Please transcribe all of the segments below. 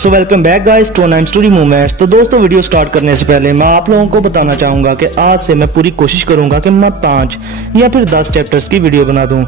So welcome back guys to nine story movements. तो दोस्तों video start करने से पहले मैं आप लोगों को बताना चाहूंगा कि आज से मैं पूरी कोशिश करूंगा कि मैं 5 या फिर 10 चैप्टर्स की वीडियो बना दूं।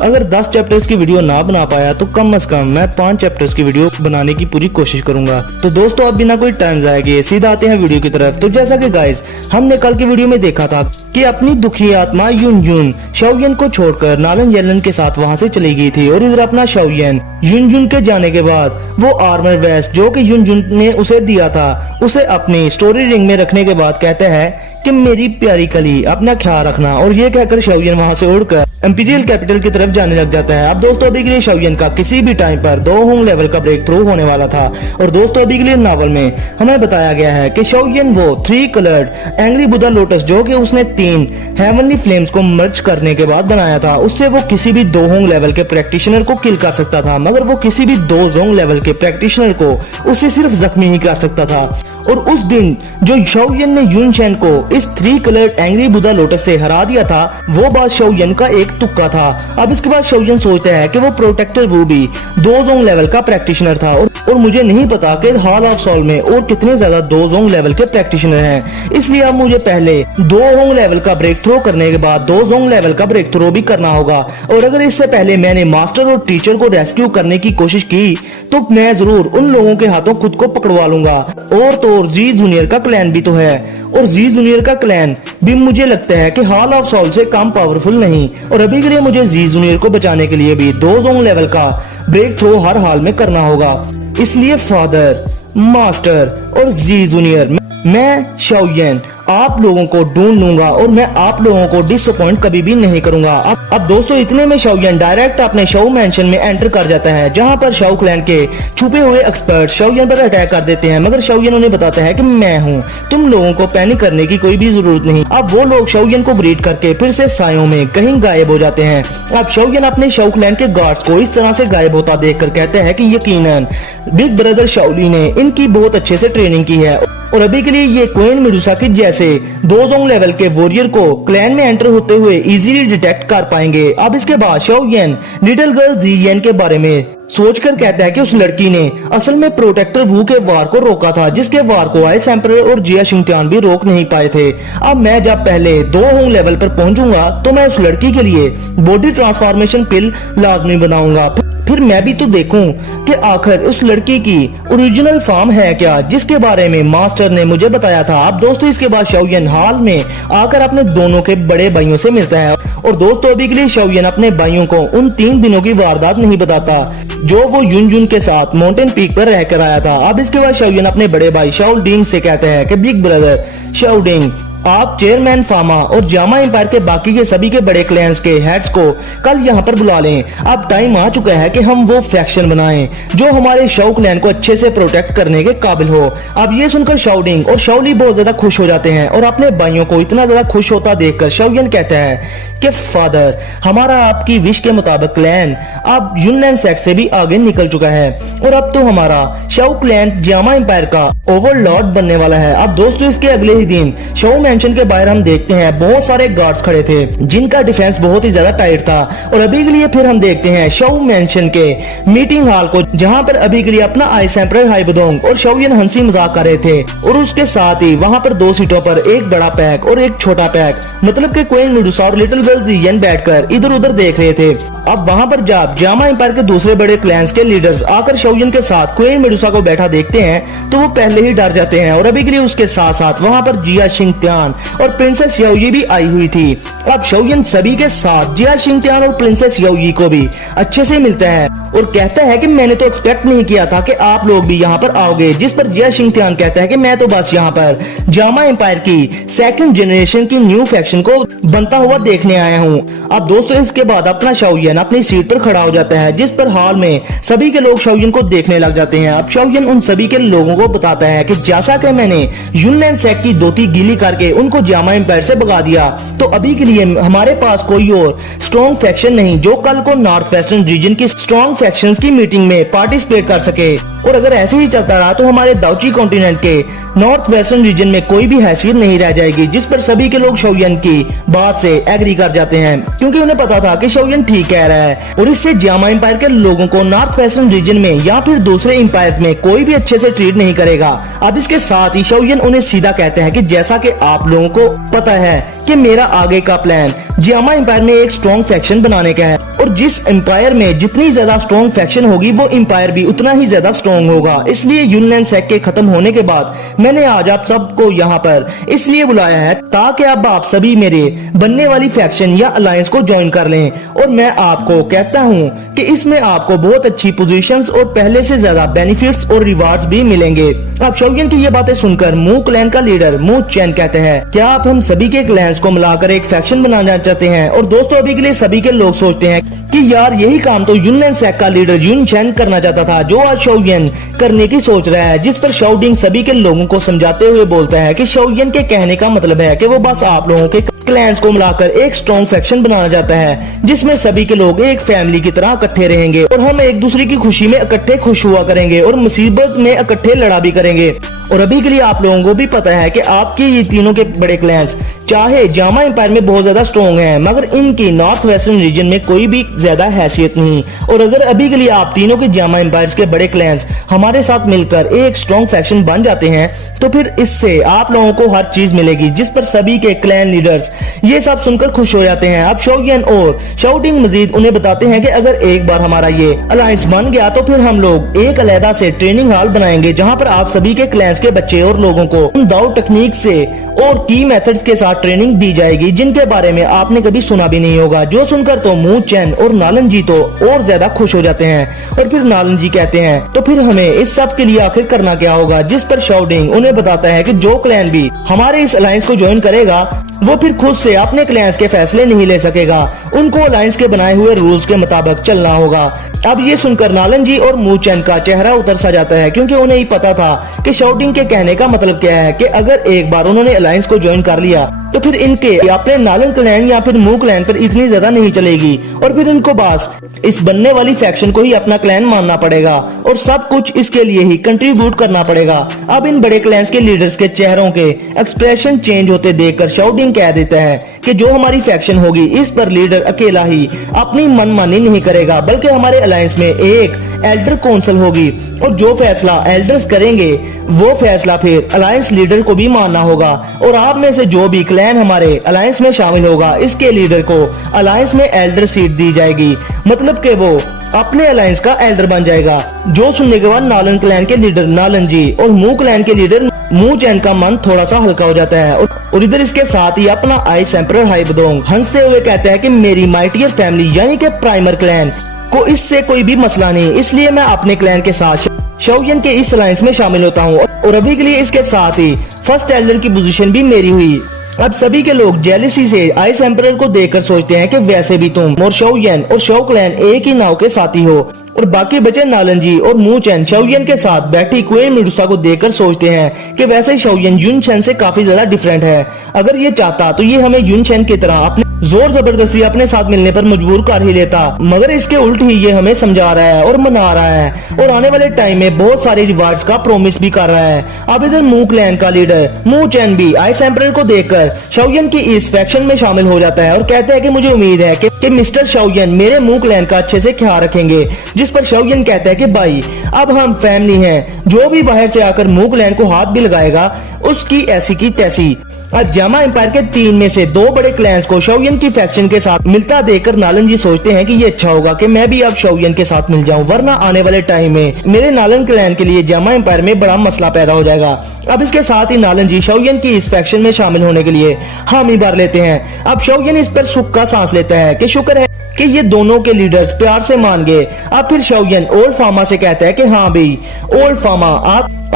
अगर 10 चैप्टर्स की वीडियो ना बना पाया तो कम से कम मैं 5 चैप्टर्स की वीडियो बनाने की पूरी कोशिश करूंगा। तो दोस्तों अब बिना कोई टाइम जाए किए सीधा आते हैं वीडियो की तरफ। तो जैसा कि गाइस हमने कल की वीडियो में देखा था कि अपनी दुखी आत्मा युनजुन शाओयन को छोड़कर नालन येलन के साथ वहां से चली गई थी और इधर अपना शाओयन युनजुन के जाने के बाद वो आर्मर वेस्ट जो कि युनजुन ने उसे दिया था उसे अपनी स्टोरी रिंग में रखने के बाद कहता है कि मेरी प्यारी कली अपना ख्याल रखना, और ये कहकर शाओयन वहां से उड़कर इंपीरियल कैपिटल की तरफ जाने लग जाता है। अब दोस्तों अभी के लिए शाओयन का किसी भी टाइम पर 2 होंग लेवल का ब्रेक थ्रू होने वाला था। और दोस्तों अभी के लिए नॉवल में हमें बताया गया है कि शाओयन वो 3 कलर्ड एंग्री बुद्धा लोटस जो कि उसने 3 हेवनली फ्लेम्स को मर्ज करने के बाद बनाया था, उससे वो किसी भी 2 होंग लेवल के प्रैक्टिशनर को किल कर सकता था, मगर वो किसी भी 2 जोंग लेवल के प्रैक्टिशनर को उससे सिर्फ जख्मी ही कर सकता था। और उस दिन जो शाओयन ने युनशेन को इस 3 कलर्ड एंग्री बुद्धा लोटस से हरा दिया था वो बात शाओयन का एक तुक्का था। अब इसके बाद शाओयन सोचता है कि वो प्रोटेक्टर वो भी 2 जोंग लेवल का प्रैक्टिशनर था और मुझे नहीं पता कि हॉल ऑफ सॉल में और कितने ज्यादा 2 जोंग लेवल के प्रैक्टिशनर हैं, इसलिए अब मुझे पहले 2 होंग लेवल का ब्रेक थ्रो करने के बाद 2 जोंग लेवल का ब्रेक थ्रो भी करना होगा। और अगर इससे पहले मैंने मास्टर और टीचर को रेस्क्यू करने की कोशिश की तो मैं जरूर उन लोगों के हाथों खुद को पकड़वा लूंगा। और तो जी जूनियर का क्लैन भी तो है, और जी जूनियर का क्लैन भी मुझे लगता है कि हॉल ऑफ सॉल से कम पावरफुल नहीं, और अभी के लिए मुझे जी जूनियर को बचाने के लिए भी 2 जोंग लेवल का ब्रेक थ्रो हर हाल में करना होगा। इसलिए फादर, मास्टर और जी जूनियर मैं शाओयन आप लोगों को ढूंढ लूंगा और मैं आप लोगों को डिसअपॉइंट कभी भी नहीं करूंगा। अब दोस्तों इतने में शाओयन डायरेक्ट अपने शाओ मैंशन में एंटर कर जाता है, जहां पर शाओ क्लैन के छुपे हुए एक्सपर्ट शाओयन पर अटैक कर देते हैं, मगर शाओयन उन्हें बताता है कि मैं हूं, तुम लोगों को पैनिक करने की कोई भी जरूरत नहीं। अब वो लोग शाओयन को ब्रीड करके फिर से सायों में कहीं गायब हो जाते हैं। अब शाओयन अपने शाओ क्लैन के गार्ड्स को इस तरह से गायब होता देखकर कहते हैं कि यकीनन बिग ब्रदर शाओली ने इनकी बहुत अच्छे से ट्रेनिंग की है, और अभी के लिए ये क्वीन मेडुसा की जैसे 2 जोंग लेवल के वॉरियर को क्लैन में एंटर होते हुए इजीली डिटेक्ट कर पाएंगे। अब इसके बाद शाओयन लिटिल गर्ल जी येन के बारे में सोचकर कहता है कि उस लड़की ने असल में प्रोटेक्टर वू के वार को रोका था, जिसके वार को आइस एम्परर और जिया शिंगटियान भी रोक नहीं पाए थे। अब मैं जब पहले 2 होंग लेवल पर पहुंचूंगा तो मैं उस लड़की के लिए बॉडी ट्रांसफॉर्मेशन पिल लाजमी बनाऊंगा, फिर मैं भी तो देखूं कि आखिर उस लड़की की ओरिजिनल फॉर्म है क्या, जिसके बारे में मास्टर ने मुझे बताया था। अब दोस्तों इसके बाद शाओयन हाल में आकर अपने दोनों के बड़े भाइयों से मिलता है, और दोस्तों अभी के लिए शाओयन अपने भाइयों को उन 3 दिनों की वारदात नहीं बताता जो वो युनजुन के साथ माउंटेन पीक पर रहकर आया था। अब इसके बाद शाओयन अपने बड़े भाई शाओ डिंग से कहते हैं कि बिग ब्रदर शाओ डिंग आप चेयरमैन फामा और जामा एम्पायर के बाकी के सभी के बड़े क्लैंस के हेड्स को कल यहाँ पर बुला लें। अब टाइम आ चुका है कि हम वो फैक्शन बनाएं जो हमारे शाओ क्लैन को अच्छे से प्रोटेक्ट करने के काबिल हो। अब ये सुनकर शाओ डिंग और शाओली बहुत ज्यादा खुश हो जाते हैं, और अपने भाइयों को इतना ज्यादा खुश होता देखकर शाओयन कहता है कि फादर हमारा आपकी विश के मुताबिक क्लैन अब युनलैन सेक्ट से भी आगे निकल चुका है, और अब तो हमारा शाओ क्लैन जामा एम्पायर का ओवरलॉर्ड बनने वाला है। अब दोस्तों इसके अगले ही दिन शाओ मैंशन के बाहर हम देखते हैं बहुत सारे गार्ड्स खड़े थे जिनका डिफेंस बहुत ही ज्यादा टाइट था, और अभी के लिए फिर हम देखते हैं शाओ मैंशन के मीटिंग हॉल को, जहां पर अभी के लिए अपना आइस एम्परर हाइबदोंग और शाओयन हंसी मजाक कर रहे थे, और उसके साथ ही वहां पर 2 सीटों पर एक बड़ा पैक और एक छोटा पैक मतलब कि क्वीन मेडुसा और लिटिल गर्ल जी येन बैठकर इधर उधर देख रहे थे। अब वहां पर जब जामा एम्पायर के दूसरे बड़े क्लैंस के लीडर्स आकर शाओयन के साथ क्वीन मेडुसा को बैठा देखते हैं तो वो पहले ही डर जाते हैं, और अभी के लिए उसके साथ साथ वहां पर जिया शिंगटियान और प्रिंसेस याओयी भी आई हुई थी। अब शाओयन सभी के साथ जिया शिंगटियान और प्रिंसेस याओयी को भी अच्छे से मिलता है और कहता है कि मैंने तो एक्सपेक्ट नहीं किया था कि आप लोग भी यहाँ पर आओगे, जिस पर जिया शिंगटियान कहता है कि मैं तो बस यहाँ पर जामा एम्पायर की 2nd जनरेशन की न्यू फैक्शन को बनता हुआ देखने आया हूँ। अब दोस्तों इसके बाद अपना शाओयन अपनी सीट पर खड़ा हो जाता है, जिस पर हाल में सभी के लोग शाओयन को देखने लग जाते हैं। अब शाओयन उन सभी के लोगों को बताता है कि जैसा कि मैंने युनलैन सेक्ट की धोती गीली करके करके उनको जियामा एम्पायर से भगा दिया। तो अभी के लिए हमारे पास कोई और स्ट्रॉन्ग फैक्शन नहीं जो कल को नॉर्थ वेस्टर्न रीजन की स्ट्रॉन्ग फैक्शंस की मीटिंग में पार्टिसिपेट कर सके। और अगर ऐसे ही चलता रहा तो हमारे दाउची कॉन्टिनेंट के नॉर्थ वेस्टर्न रीजन में कोई भी हैसियत नहीं रह जाएगी, जिस पर सभी के लोग शोयन की बात से एग्री कर जाते हैं, क्योंकि उन्हें पता था कि शोयन ठीक कह रहा है। और इससे जियामा एम्पायर के लोगों को नॉर्थ वेस्टर्न रीजन में या फिर दूसरे एम्पायर में कोई भी अच्छे से ट्रीट नहीं करेगा। अब इसके साथ ही शोयन उन्हें सीधा कहते हैं कि जैसा कि आप लोगों को पता है कि मेरा आगे का प्लान जियामा एम्पायर में एक स्ट्रॉन्ग फैक्शन बनाने का है, और जिस एम्पायर में जितनी ज्यादा स्ट्रॉन्ग फैक्शन होगी वो एम्पायर भी उतना ही ज्यादा स्ट्रॉन्ग होगा। इसलिए यूनलैंड सेक्ट के खत्म होने के बाद मैंने आज आप सबको यहाँ पर इसलिए बुलाया है ताकि अब आप सभी मेरे बनने वाली फैक्शन या अलायंस को ज्वाइन कर लें। और मैं आपको कहता हूँ कि इसमें आपको बहुत अच्छी पोजीशंस और पहले से ज्यादा बेनिफिट्स और रिवार्ड्स भी मिलेंगे। अब शोयन की ये बातें सुनकर मू क्लैन का लीडर मू चैन कहते हैं, क्या आप हम सभी के क्लैंस को मिलाकर एक फैक्शन बनाना चाहते हैं? और दोस्तों अभी के लिए सभी के लोग सोचते हैं कि यार यही काम तो यूनलैंड सेक्ट का लीडर यून चैन करना चाहता था, जो आज शोयन करने की सोच रहा है। जिस पर शाओडिंग सभी के लोगों को समझाते हुए बोलता है कि शोयन के कहने का मतलब है कि वो बस आप लोगों के क्लैंस को मिलाकर एक स्ट्रॉन्ग फैक्शन बनाना चाहता है, जिसमें सभी के लोग एक फैमिली की तरह इकट्ठे रहेंगे और हम एक दूसरे की खुशी में इकट्ठे खुश हुआ करेंगे और मुसीबत में इकट्ठे लड़ा भी करेंगे। और अभी के लिए आप लोगों को भी पता है कि आपके ये तीनों के बड़े क्लैंस चाहे जियामा एम्पायर में बहुत ज्यादा स्ट्रॉन्ग हैं, मगर इनकी नॉर्थ वेस्टर्न रीजन में कोई भी ज्यादा हैसियत नहीं। और अगर अभी के लिए आप तीनों के जियामा एम्पायर के बड़े क्लैंस हमारे साथ मिलकर एक स्ट्रॉन्ग फैक्शन बन जाते हैं तो फिर इससे आप लोगों को हर चीज मिलेगी, जिस पर सभी के क्लैन लीडर्स ये सब सुनकर खुश हो जाते हैं। अब शोयन और शाओडिंग मजीद उन्हें बताते हैं कि अगर एक बार हमारा ये अलायंस बन गया तो फिर हम लोग एक अलहदा से ट्रेनिंग हॉल बनाएंगे, जहाँ पर आप सभी के क्लैंस के बच्चे और लोगों को दाव टेक्निक से और की मेथड्स के साथ ट्रेनिंग दी जाएगी, जिनके बारे में आपने कभी सुना भी नहीं होगा। जो सुनकर तो मू चैन और नालन जी तो और ज्यादा खुश हो जाते हैं। और फिर नालन जी कहते हैं तो फिर हमें इस सब के लिए आखिर करना क्या होगा, जिस पर शाओडिंग उन्हें बताता है कि जो क्लैन भी हमारे इस अलायंस को ज्वाइन करेगा वो फिर खुद से अपने क्लैंस के फैसले नहीं ले सकेगा, उनको अलायंस के बनाए हुए रूल्स के मुताबिक चलना होगा। अब ये सुनकर नालन जी और मू चैन का चेहरा उतर सा जाता है, क्योंकि उन्हें ही पता था कि शाओडिंग के कहने का मतलब क्या है कि अगर एक बार उन्होंने अलायंस को ज्वाइन कर लिया तो फिर इनके अपने नालन क्लैन या फिर मू क्लैन पर इतनी ज्यादा नहीं चलेगी, और फिर इनको बस इस बनने वाली फैक्शन को ही अपना क्लैन मानना पड़ेगा और सब कुछ इसके लिए ही कंट्रीब्यूट करना पड़ेगा। अब इन बड़े क्लैंस के लीडर्स के चेहरों के एक्सप्रेशन चेंज होते देखकर शाओडिंग कह देता है कि जो हमारी फैक्शन होगी इस पर लीडर अकेला ही अपनी मनमानी नहीं करेगा, बल्कि हमारे अलायंस में एक एल्डर काउंसिल होगी और जो फैसला एल्डर्स करेंगे वो फैसला फिर अलायंस लीडर को भी मानना होगा। और आप में से जो भी क्लैन हमारे अलायंस में शामिल होगा इसके लीडर को अलायंस में एल्डर सीट दी जाएगी, मतलब कि वो अपने अलायंस का एल्डर बन जाएगा। जो सुनने के बाद नालन क्लैन के लीडर नालन जी और मू क्लैन के लीडर मू चैन का मन थोड़ा सा हल्का हो जाता है। और इधर इसके साथ ही अपना आइस एम्परर हाई बदोंग हंसते हुए कहता है कि मेरी माइटियर फैमिली यानी कि प्राइमर क्लैन को इससे कोई भी मसला नहीं, इसलिए मैं अपने क्लैन के साथ शोयन के इस अलायंस में शामिल होता हूँ। और अभी के लिए इसके साथ ही फर्स्ट एल्डर की पोजीशन भी मेरी हुई। अब सभी के लोग जेलसी से आइस एम्परर को देखकर सोचते हैं कि वैसे भी तुम और शोयन और शो क्लैन एक ही नाव के साथी हो। और बाकी बचे नालन जी और मू चैन शोयन के साथ बैठी क्वीन मेडुसा को देखकर सोचते हैं कि वैसे शोयन यून चैन से काफी ज्यादा डिफरेंट है। अगर ये चाहता तो ये हमें यून चैन की तरह अपने जोर जबरदस्ती अपने साथ मिलने पर मजबूर कर ही लेता, मगर इसके उल्ट ही ये हमें समझा रहा है और मना रहा है और आने वाले टाइम में बहुत सारे रिवार्ड्स का प्रॉमिस भी कर रहा है। अब इधर मू क्लैन का लीडर मू चैन भी आइस एम्परर को देखकर शोयन की इस फैक्शन में शामिल हो जाता है और कहता है कि मुझे उम्मीद है कि मिस्टर शोयन मेरे मू क्लैन का अच्छे से ख्याल रखेंगे। जिस पर शोयन कहता है कि भाई अब हम फैमिली हैं, जो भी बाहर से आकर मू क्लैन को हाथ भी लगाएगा उसकी ऐसी की तैसी। अब जियामा एम्पायर के 3 में से 2 बड़े क्लैंस को शोयन की फैक्शन के साथ मिलता देखकर नालन जी सोचते हैं कि ये अच्छा होगा कि मैं भी अब शोयन के साथ मिल जाऊं, वरना आने वाले टाइम में मेरे नालन क्लैन के लिए जियामा एम्पायर में बड़ा मसला पैदा हो जाएगा। अब इसके साथ ही नालन जी शोयन की इस फैक्शन में शामिल होने के लिए हामी भर लेते हैं। अब शोयन इस पर सुख का सांस लेता है कि शुक्र है कि ये दोनों के लीडर्स प्यार से मान गए। अब फिर शोयन ओल्ड फार्मा से कहता है कि हाँ भाई ओल्ड फार्मा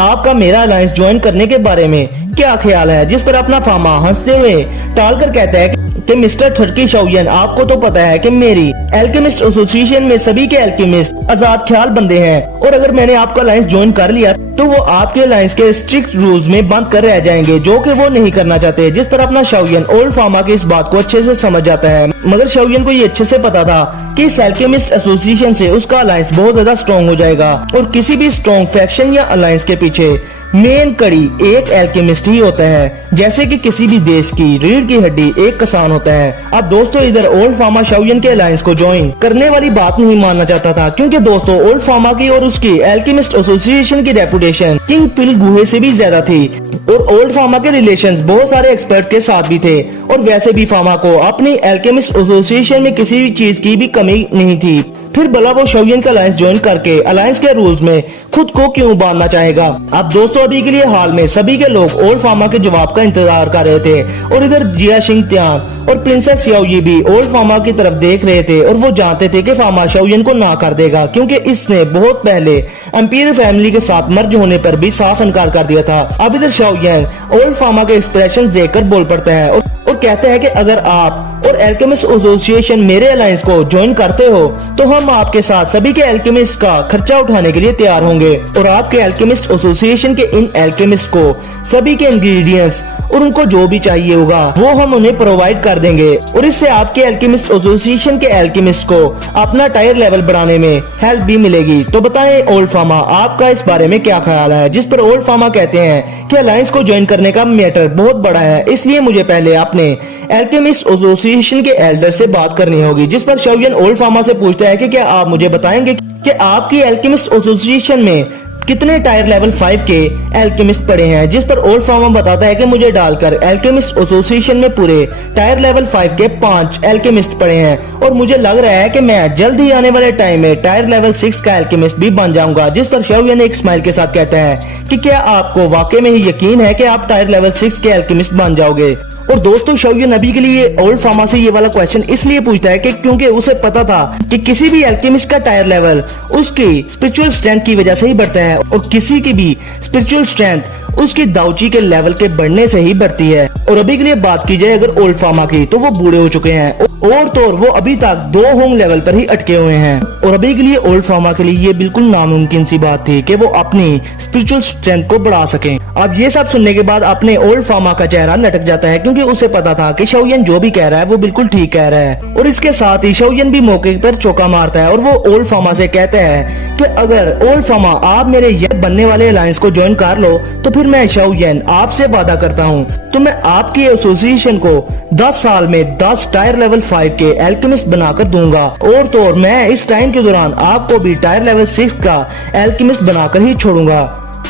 आपका मेरा अलायंस ज्वाइन करने के बारे में क्या ख्याल है। जिस पर अपना फार्मा हंसते हुए टालकर कहता है कि मिस्टर ठरकी शोयन आपको तो पता है कि मेरी एल्केमिस्ट एसोसिएशन में सभी के एल्केमिस्ट आजाद ख्याल बंदे हैं और अगर मैंने आपका अलायंस ज्वाइन कर लिया तो वो आपके अलायंस के स्ट्रिक्ट रूल्स में बंद कर रह जाएंगे, जो कि वो नहीं करना चाहते। जिस पर अपना शाओयन ओल्ड फार्मा की इस बात को अच्छे से समझ जाता है, मगर शाओयन को ये अच्छे से पता था कि इस अल्केमिस्ट एसोसिएशन से उसका अलायंस बहुत ज्यादा स्ट्रॉन्ग हो जाएगा और किसी भी स्ट्रॉन्ग फैक्शन या अलायंस के पीछे मेन कड़ी एक एल्केमिस्ट ही होता है। जैसे कि किसी भी देश की रीढ़ की हड्डी एक किसान होता है। अब दोस्तों इधर ओल्ड फार्मा शाओयन के अलायंस को ज्वाइन करने वाली बात नहीं मानना चाहता था, क्योंकि दोस्तों ओल्ड फार्मा की और उसकी एल्केमिस्ट एसोसिएशन की रेपुटेशन किंग पिल गुहे से भी ज्यादा थी और ओल्ड फार्मा के रिलेशंस बहुत सारे एक्सपर्ट के साथ भी थे। और वैसे भी फार्मा को अपनी एल्केमिस्ट एसोसिएशन में किसी भी चीज की भी कमी नहीं थी, फिर भला वो शाओयन का अलायंस ज्वाइन करके अलायंस के रूल्स में खुद को क्यों बांधना चाहेगा। अब दोस्तों अभी के लिए हाल में सभी के लोग ओल्ड फार्मा के जवाब का इंतजार कर रहे थे और इधर जिया शिंग त्यान और प्रिंसेस याओयी भी ओल्ड फार्मा की तरफ देख रहे थे और वो जानते थे कि फार्मा शाओयन को ना कर देगा, क्योंकि इसने बहुत पहले एम्पायर फैमिली के साथ मर्ज होने पर भी साफ इनकार कर दिया था। अब इधर शाओयन ओल्ड फार्मा के एक्सप्रेशन देखकर बोल पड़ता है और कहते हैं कि अगर आप और एल्केमिस्ट एसोसिएशन मेरे अलायंस को ज्वाइन करते हो तो हम आपके साथ सभी के एल्केमिस्ट का खर्चा उठाने के लिए तैयार होंगे और आपके एल्केमिस्ट एसोसिएशन के इन एल्केमिस्ट को सभी के इंग्रेडिएंट्स और उनको जो भी चाहिए होगा वो हम उन्हें प्रोवाइड कर देंगे और इससे आपके एल्केमिस्ट एसोसिएशन के एल्केमिस्ट को अपना टायर लेवल बढ़ाने में हेल्प भी मिलेगी। तो बताएं ओल्ड फार्मा आपका इस बारे में क्या ख्याल है। जिस पर ओल्ड फार्मा कहते हैं कि अलायंस को ज्वाइन करने का मैटर बहुत बड़ा है, इसलिए मुझे पहले अपने एल्केमिस्ट एसोसिएशन के एल्डर से बात करनी होगी। जिस पर शाओयन ओल्ड फार्मा से पूछता है कि क्या आप मुझे बताएंगे कि आपकी एल्केमिस्ट एसोसिएशन में कितने टायर लेवल 5 के एल्केमिस्ट पड़े हैं। जिस पर ओल्ड फार्मा बताता है कि मुझे डालकर एल्केमिस्ट एसोसिएशन में पूरे टायर लेवल 5 के 5 एल्केमिस्ट पड़े हैं और मुझे लग रहा है कि मैं जल्द ही आने वाले टाइम में टायर लेवल 6 का एल्केमिस्ट भी बन जाऊंगा। जिस पर शाओयन एक स्माइल के साथ कहता है कि क्या आपको वाकई में ही यकीन है कि आप टायर लेवल 6 के एल्केमिस्ट बन जाओगे। और दोस्तों शाओयन अभी के लिए ओल्ड फार्मा से ये वाला क्वेश्चन इसलिए पूछता है कि क्योंकि उसे पता था कि किसी भी एल्केमिस्ट का टायर लेवल उसकी स्पिरिचुअल स्ट्रेंथ की वजह से ही बढ़ता है और किसी की भी स्पिरिचुअल स्ट्रेंथ उसकी दाऊची के लेवल के बढ़ने से ही बढ़ती है। और अभी के लिए बात की जाए अगर ओल्ड फार्मा की, तो वो बूढ़े हो चुके हैं और तो और वो अभी तक 2 होंग लेवल पर ही अटके हुए हैं और अभी के लिए ओल्ड फार्मा के लिए ये बिल्कुल नामुमकिन सी बात थी कि वो अपनी स्पिरिचुअल स्ट्रेंथ को बढ़ा सकें। अब ये सब सुनने के बाद अपने ओल्ड फार्मा का चेहरा लटक जाता है, क्योंकि उसे पता था कि शाओयन जो भी कह रहा है वो बिल्कुल ठीक कह रहा है। और इसके साथ ही शाओयन भी मौके पर चौका मारता है और वो ओल्ड फार्मा से कहता है कि अगर ओल्ड फार्मा आप मेरे ये बनने वाले अलायंस को ज्वाइन कर लो तो फिर मैं शाओयन आपसे वादा करता हूँ तो मैं आपकी एसोसिएशन को 10 साल में 10 टायर लेवल 5 के एल्केमिस्ट बनाकर दूंगा और तो और मैं इस टाइम के दौरान आपको भी टायर लेवल 6 का एल्केमिस्ट बनाकर ही छोड़ूंगा।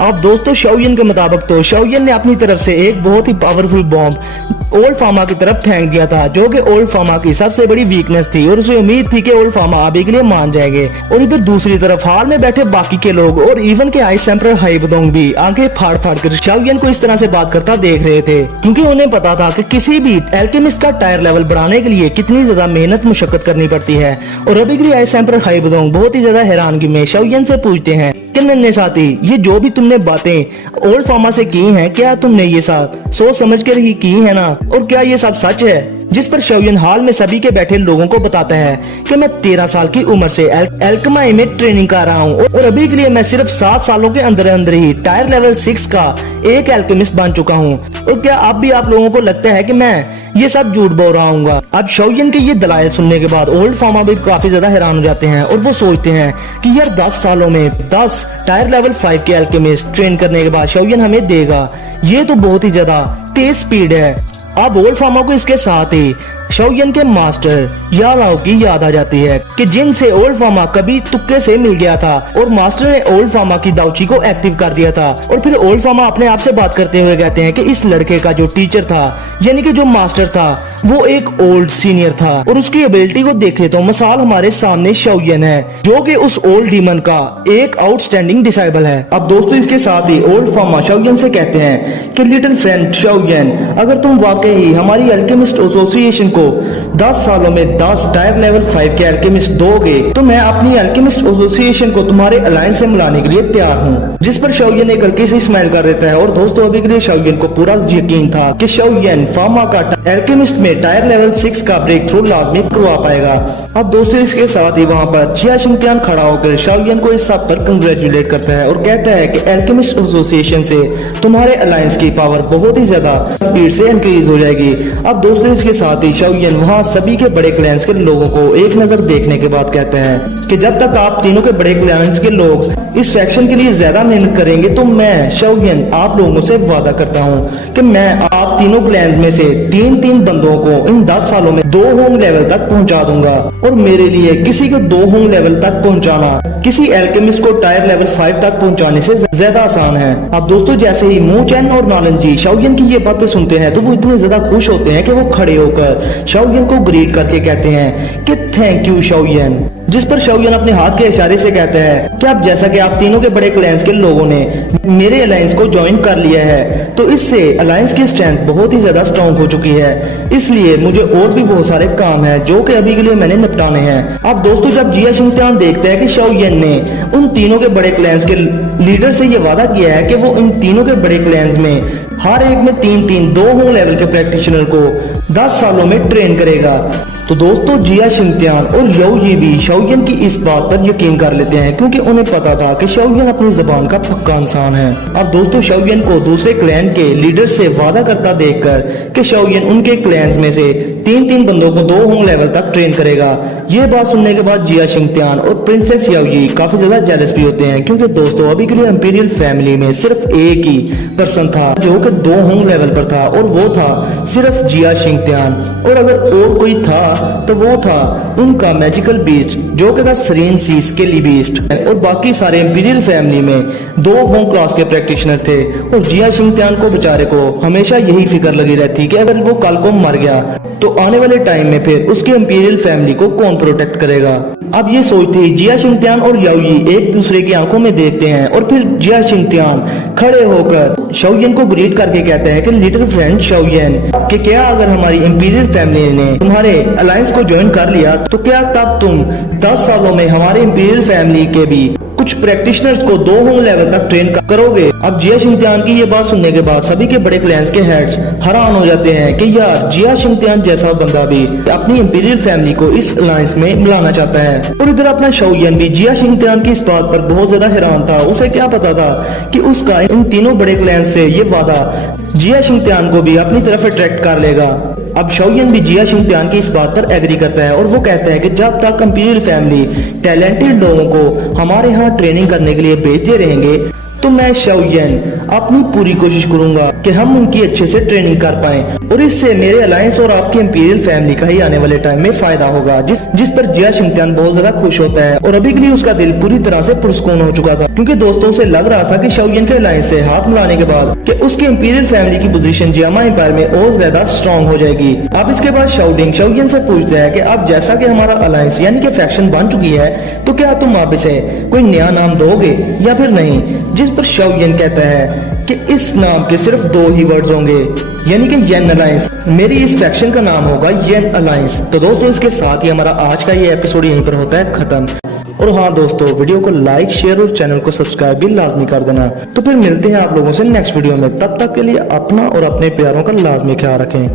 अब दोस्तों शाओयन के मुताबिक तो शाओयन ने अपनी तरफ से एक बहुत ही पावरफुल बॉम्ब ओल्ड फार्मा की तरफ फेंक दिया था, जो कि ओल्ड फार्मा की सबसे बड़ी वीकनेस थी और उसे उम्मीद थी कि ओल्ड फार्मा अभी के लिए मान जाएंगे। और इधर दूसरी तरफ हाल में बैठे बाकी के लोग और इवन के आइस एम्परर हाइबदोंग भी आंखें फाड़ फाड़ कर शाओयन को इस तरह से बात करता देख रहे थे, क्योंकि उन्हें पता था कि किसी भी एल्केमिस्ट का टायर लेवल बढ़ाने के लिए कितनी ज्यादा मेहनत मुशक्कत करनी पड़ती है। और अभी के लिए आइस एम्परर हाइबदोंग बहुत ही ज्यादा हैरानगी में शाओयन से पूछते हैं कि नन्हे साथी, ये जो भी तुमने बातें ओल्ड फार्मा से की हैं, क्या तुमने ये सब सोच समझ कर ही की है ना, और क्या ये सब सच है। जिस पर शाओयन हाल में सभी के बैठे लोगों को बताता है कि मैं 13 साल की उम्र से एल्केमी में ट्रेनिंग कर रहा हूँ और अभी के लिए मैं सिर्फ 7 सालों के अंदर अंदर ही टायर लेवल 6 का एक एल्केमिस्ट बन चुका हूँ। और क्या अब भी आप लोगों को लगता है कि मैं ये सब झूठ बोल रहा हूँ। अब शाओयन के ये दलाइल सुनने के बाद ओल्ड फार्मा भी काफी ज्यादा हैरान हो जाते हैं और वो सोचते हैं कि यार 10 सालों में 10 टायर लेवल 5 के एल्केमिस्ट ट्रेन करने के बाद शाओयन हमें देगा, ये तो बहुत ही ज्यादा तेज स्पीड है। अब ओल्ड फार्मा को इसके साथ ही शाओयन के मास्टर यालाओ की याद आ जाती है कि जिनसे ओल्ड फार्मा कभी तुक्के से मिल गया था और मास्टर ने ओल्ड फार्मा की दाऊची को एक्टिव कर दिया था। और फिर ओल्ड फार्मा अपने आप से बात करते हुए कहते हैं कि इस लड़के का जो टीचर था यानी कि जो मास्टर था वो एक ओल्ड सीनियर था और उसकी एबिलिटी को देखे तो मिसाल हमारे सामने शाओयन है, जो कि उस ओल्ड डीमन का एक आउटस्टैंडिंग डिसाइबल है। अब दोस्तों इसके साथ ही ओल्ड फार्मा शाओयन से कहते हैं कि लिटिल फ्रेंड शाओयन, अगर तुम वाकई हमारी अल्केमिस्ट एसोसिएशन को को 10 सालों में 10 टायर लेवल 5 के अल्केमिस्ट दोगे तो मैं अपनी अल्केमिस्ट एसोसिएशन को तुम्हारे अलायंस से मिलाने के लिए तैयार हूँ। जिस पर शाओयन एक हल्की सी स्माइल कर देता है। और दोस्तों अभी के लिए शाओयन को पूरा यकीन था कि शाओयन फार्मा का अल्केमिस्ट में टायर लेवल 6 का ब्रेक थ्रू लाजमी करवा पाएगा। अब दोस्तों इसके साथ ही वहाँ पर जिया शिंगटियान खड़ा होकर शाओयन को इस सब पर कंग्रेचुलेट करता है और कहता है कि अल्केमिस्ट एसोसिएशन से तुम्हारे अलायंस की पावर बहुत ही ज्यादा स्पीड से इंक्रीज हो जाएगी। अब दोस्तों इसके साथ ही शाओयन वहाँ सभी के बड़े क्लैंस के लोगों को एक नजर देखने के बाद कहते हैं कि जब तक आप तीनों के बड़े क्लैंस के लोग इस फैक्शन के लिए ज्यादा मेहनत करेंगे तो मैं शाओयन आप लोगों से वादा करता हूँ कि मैं आप तीनों क्लैंस में से तीन बंदों को इन 10 सालों में 2 होंग लेवल तक पहुंचा दूंगा। और मेरे लिए किसी को 2 होंग लेवल तक पहुंचाना किसी एल्केमिस्ट को टायर लेवल 5 तक पहुंचाने से ज्यादा आसान है। अब दोस्तों जैसे ही मू चैन और नालन जी शाओयन की ये बातें सुनते हैं तो वो इतने ज्यादा खुश होते हैं कि वो खड़े होकर शाओयन को ग्रीट करके कहते हैं कि थैंक यू शाओयन। जिस पर शाओयन अपने हाथ के इशारे से कहता है कि अब जैसा कि आप तीनों के बड़े क्लैंस के लोगों ने मेरे अलायंस को ज्वाइन कर लिया है तो इससे अलायंस की स्ट्रेंथ बहुत ही ज्यादा स्ट्रॉन्ग हो चुकी है। इसलिए मुझे और भी बहुत सारे काम है जो कि अभी के लिए मैंने निपटाने हैं। अब दोस्तों जब जिया शिंगटियान देखते हैं कि शाओयन ने उन तीनों के बड़े क्लैंस के लीडर से ये वादा किया है कि वो इन तीनों के बड़े क्लैंस में हर एक में 2 होंग लेवल के प्रैक्टिशनर को 10 सालों में ट्रेन करेगा तो दोस्तों जिया शिंगटियान और याओ ये भी शाओयन की इस बात पर यकीन कर लेते हैं क्योंकि उन्हें पता था कि शाओयन अपनी जबान का पक्का इंसान है। अब दोस्तों शाओयन को दूसरे क्लैन के लीडर से वादा करता देखकर कि शाओयन उनके क्लैंस में से 3 बंदों को 2 होंग लेवल तक ट्रेन करेगा। ये बात सुनने के बाद जिया शिंगटियान और प्रिंसेस याओ काफी ज्यादा जेलस भी होते हैं क्योंकि दोस्तों अभी के लिए इंपीरियल फैमिली में सिर्फ एक ही पर्सन था जो कि 2 होंग लेवल पर था और वो था सिर्फ जिया शिंगटियान। और अगर और कोई था तो वो था उनका मैजिकल बीस्ट जो कि था सरीन सी स्केली बीस्ट। और बाकी सारे इंपीरियल फैमिली में 2 होंग क्लास के प्रैक्टिशनर थे। और जिया शिंगटियान को बेचारे को हमेशा यही फिक्र लगी रहती कि अगर वो कल को मर गया तो आने वाले टाइम में फिर उसके इंपीरियल फैमिली को कौन प्रोटेक्ट करेगा। अब ये सोचते ही जिया शिंगटियान और याओ एक दूसरे की आंखों में देखते हैं और फिर जिया शिंगटियान खड़े होकर शाओयन को ग्रीट करके कहते हैं कि लिटिल फ्रेंड शाओयन कि क्या अगर हमारी इंपीरियल फैमिली ने तुम्हारे अलायंस को ज्वाइन कर लिया तो क्या तब तुम 10 सालों में हमारे इंपीरियल फैमिली के भी कुछ प्रैक्टिशनर्स को 2 होंग लेवल तक ट्रेन करोगे। अब जिया शिंगटियान की ये बात सुनने के बाद सभी के बड़े क्लैंस के हेड्स हैरान हो जाते हैं कि यार जिया शिंगटियान जैसा बंदा भी अपनी इंपीरियल फैमिली को इस अलायंस में मिलाना चाहता है। और इधर अपना शाओयन भी जिया शिंगटियान की इस बात पर बहुत ज्यादा हैरान था। उसे क्या पता था कि उसका इन तीनों बड़े क्लैंस से ये वादा जिया शिंगटियान को भी अपनी तरफ अट्रैक्ट कर लेगा। अब शाओयन भी जिया शिंगटियान की इस बात पर एग्री करता है और वो कहता है कि जब तक इंपीरियल फैमिली टैलेंटेड लोगों को हमारे यहाँ ट्रेनिंग करने के लिए भेजते रहेंगे तो मैं शाओयन अपनी पूरी कोशिश करूंगा कि हम उनकी अच्छे से ट्रेनिंग कर पाएं और इससे मेरे अलायंस और आपकी इंपीरियल फैमिली का ही आने वाले टाइम में फायदा होगा। जिस पर जिया शिंगटियान बहुत ज्यादा खुश होता है और अभी के लिए उसका दिल पूरी तरह से पुरस्कून हो चुका था क्योंकि दोस्तों उसे लग रहा था कि शाओयन के अलायंस से हाथ मिलाने के बाद कि उसकी इंपीरियल फैमिली की पोजीशन जियामा एम्पायर में और ज्यादा स्ट्रॉन्ग हो जाएगी। अब इसके बाद शाओयन से पूछता है कि अब जैसा कि हमारा अलायंस यानी कि फैक्शन बन चुकी है तो क्या तुम आप इसे कोई नया नाम दोगे या फिर नहीं। जिस पर शाओयन कहता है कि इस नाम के सिर्फ 2 ही वर्ड्स होंगे यानी कि येन अलायंस। मेरी इस फैक्शन का नाम होगा येन अलायंस। तो दोस्तों इसके साथ ही हमारा आज का ये एपिसोड यहीं पर होता है खत्म। और हाँ दोस्तों वीडियो को लाइक शेयर और चैनल को सब्सक्राइब भी लाजमी कर देना। तो फिर मिलते हैं आप लोगों से नेक्स्ट वीडियो में। तब तक के लिए अपना और अपने प्यारों का लाजमी ख्याल रखें।